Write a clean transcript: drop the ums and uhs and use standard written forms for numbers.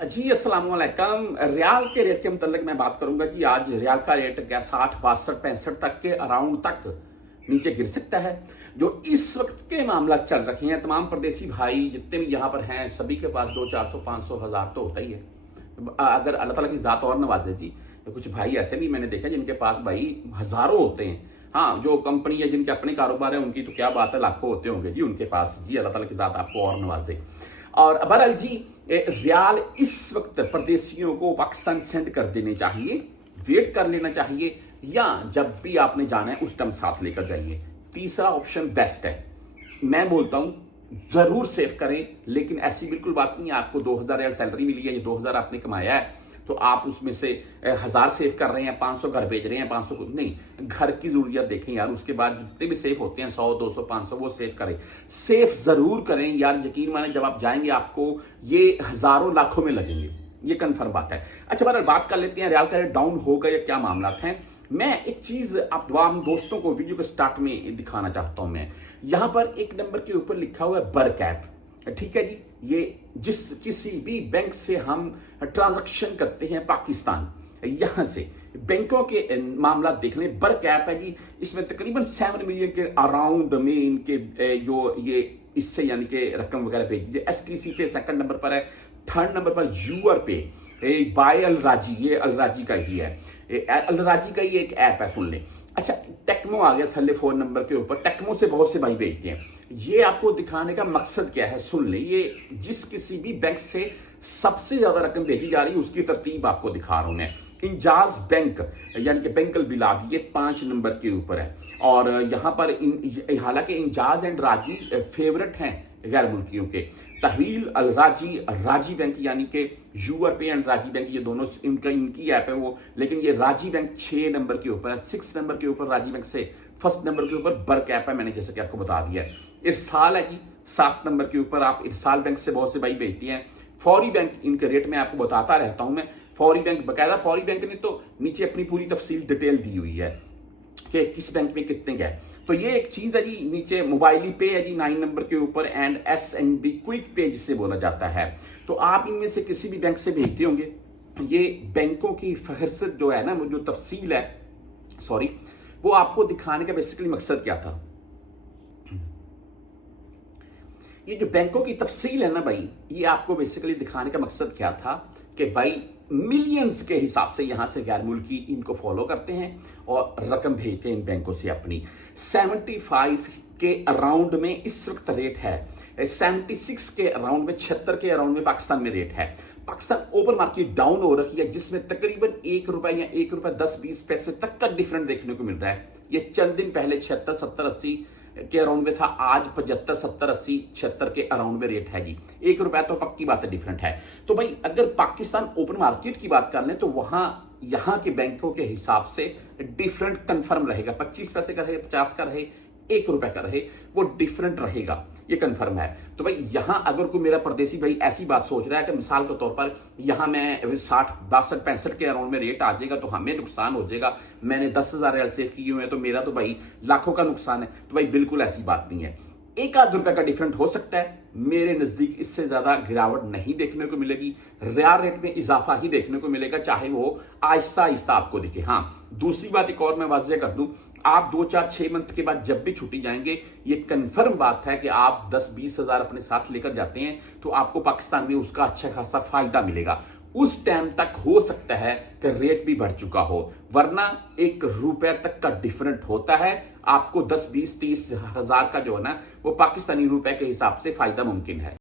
जी अस्सलाम वालेकुम। रियाल के रेट के मतलब मैं बात करूंगा कि आज रियाल का रेट क्या 60 62 65 तक के अराउंड तक नीचे गिर सकता है। जो इस वक्त के मामला चल रहे हैं, तमाम परदेसी भाई जितने भी यहाँ पर हैं सभी के पास 200 400 500 हज़ार तो होता ही है। अगर अल्लाह ताला की ज़ात और नवाजे जी, तो कुछ भाई ऐसे भी मैंने देखा जिनके पास भाई हज़ारों होते हैं। हाँ, जो कंपनी है जिनके अपने कारोबार है उनकी तो क्या बात है, लाखों होते होंगे जी उनके पास। जी अल्लाह ताला की ज़ात आपको और नवाजे। और बहरहाल जी, रियाल इस वक्त परदेशियों को पाकिस्तान सेंड कर देने चाहिए, वेट कर लेना चाहिए, या जब भी आपने जाना है उस टाइम साथ लेकर जाइए। तीसरा ऑप्शन बेस्ट है। मैं बोलता हूं जरूर सेव करें, लेकिन ऐसी बिल्कुल बात नहीं है आपको 2000 रियाल सैलरी मिली है, ये 2000 आपने कमाया है तो आप उसमें से 1000 सेव कर रहे हैं, 500 घर भेज रहे हैं, 500 नहीं, घर की जरूरियत देखें यार। उसके बाद जितने भी सेव होते हैं 100 200 500 वो सेव करें, सेव जरूर करें यार। यकीन माने जब आप जाएंगे आपको ये हजारों लाखों में लगेंगे, ये कंफर्म बात है। अच्छा बहरहाल बात कर लेते हैं रियाल का रेट डाउन होगा या क्या मामला है। मैं एक चीज आप तमाम दोस्तों को वीडियो के स्टार्ट में दिखाना चाहता हूं। मैं यहां पर एक नंबर के ऊपर लिखा हुआ है बर कैप, ठीक है जी। ये जिस किसी भी बैंक से हम ट्रांजैक्शन करते हैं पाकिस्तान, यहां से बैंकों के मामला देख लें, बर कैप है जी। इसमें तकरीबन 7 मिलियन के अराउंड में इनके जो ये इससे यानी कि रकम वगैरह भेजी है। एसटीसी पे सेकंड नंबर पर है, थर्ड नंबर पर यूआर पे बाय अल राजी, ये अल राजी का ही है, अल राजी का ही एक ऐप है, सुन लें। अच्छा, टेक्मो आ गया थल्ले 4 नंबर के ऊपर। टेक्मो से बहुत से भाई भेजते हैं। ये आपको दिखाने का मकसद क्या है, सुन लें। ये जिस किसी भी बैंक से सबसे ज्यादा रकम भेजी जा रही है उसकी तरतीब आपको दिखा रहा हूं मैं। इंजाज बैंक यानी कि बैंकल बिलाद, ये 5 नंबर के ऊपर है। और यहां पर हालांकि इंजाज एंड राजी फेवरेट हैं गैर मुल्कियों के। तहवील अल राजी, राजी बैंक यानी कि यूआर पे एंड राजी बैंक, ये दोनों इनकी ऐप है वो। लेकिन ये राजी बैंक 6 नंबर के ऊपर है, 6 नंबर के ऊपर राजी बैंक से फर्स्ट नंबर के ऊपर बर कैप है, मैंने जैसे कि आपको बता दिया है। इरसाल है जी 7 नंबर के ऊपर, आप इरसाल बैंक से बहुत से भाई भेजते हैं। फौरी बैंक, इनके रेट में आपको बताता रहता हूं मैं। फौरी बैंक बकायदा फौरी बैंक ने तो नीचे अपनी पूरी तफसील डिटेल दी हुई है कि किस बैंक में कितने का है। तो ये एक चीज है जी। नीचे मोबाइली पे है जी 9 नंबर के ऊपर, एंड एसएनबी क्विक पे जिसे बोला जाता है। तो आप इनमें से किसी भी बैंक से भेजते होंगे। ये बैंकों की फहरिस्त जो है ना, वो जो तफसील है, सॉरी, वो आपको दिखाने का बेसिकली मकसद क्या था। ये जो बैंकों की तफसील है ना भाई, ये आपको बेसिकली दिखाने का मकसद क्या था कि भाई मिलियंस के हिसाब से यहां से गैर मुल्की इनको फॉलो करते हैं और रकम भेजते हैं इन बैंकों से अपनी। 75 के अराउंड में इस वक्त रेट है, 76 के अराउंड में, 76 के अराउंड में पाकिस्तान में रेट है। पाकिस्तान ओपन मार्केट डाउन हो रही है, जिसमें तकरीबन 1 रुपए या 1 रुपए 10-20 पैसे तक का डिफरेंट देखने को मिल रहा है। ये चंद दिन पहले 76 70 80 के अराउंड में था, आज 75 70 80 76 के अराउंड में रेट है जी। 1 रुपया तो पक्की बात है डिफरेंट है। तो भाई अगर पाकिस्तान ओपन मार्केट की बात कर लें तो वहां यहां के बैंकों के हिसाब से डिफरेंट कंफर्म रहेगा। 25 पैसे का रहे, 50 का रहे, 1 रुपए का रहे, वो डिफरेंट रहेगा, ये कंफर्म है। तो भाई यहां अगर कोई मेरा परदेसी भाई ऐसी बात सोच रहा है कि मिसाल के तौर पर यहां मैं 60 62 65 के अराउंड में रेट आ जाएगा तो हमें नुकसान हो जाएगा, मैंने 10,000 रियाल सेव किए हुए हैं तो मेरा तो भाई लाखों का नुकसान है, तो भाई बिल्कुल ऐसी बात नहीं है। 1 आध रुपए का डिफरेंट हो सकता है, मेरे नजदीक इससे ज्यादा गिरावट नहीं देखने को मिलेगी। रियाल रेट में इजाफा ही देखने को मिलेगा, चाहे वो आहिस्ता आहिस्ता आपको दिखे। हाँ, दूसरी बात एक और मैं वाज़ेह कर दूं, आप 2 4 6 मंथ के बाद जब भी छुट्टी जाएंगे, ये कंफर्म बात है कि आप 10-20 हजार अपने साथ लेकर जाते हैं तो आपको पाकिस्तान में उसका अच्छा खासा फायदा मिलेगा। उस टाइम तक हो सकता है कि रेट भी बढ़ चुका हो, वरना 1 रुपए तक का डिफरेंट होता है। आपको 10 20 30 हजार का जो है ना, वो पाकिस्तानी रुपए के हिसाब से फायदा मुमकिन है।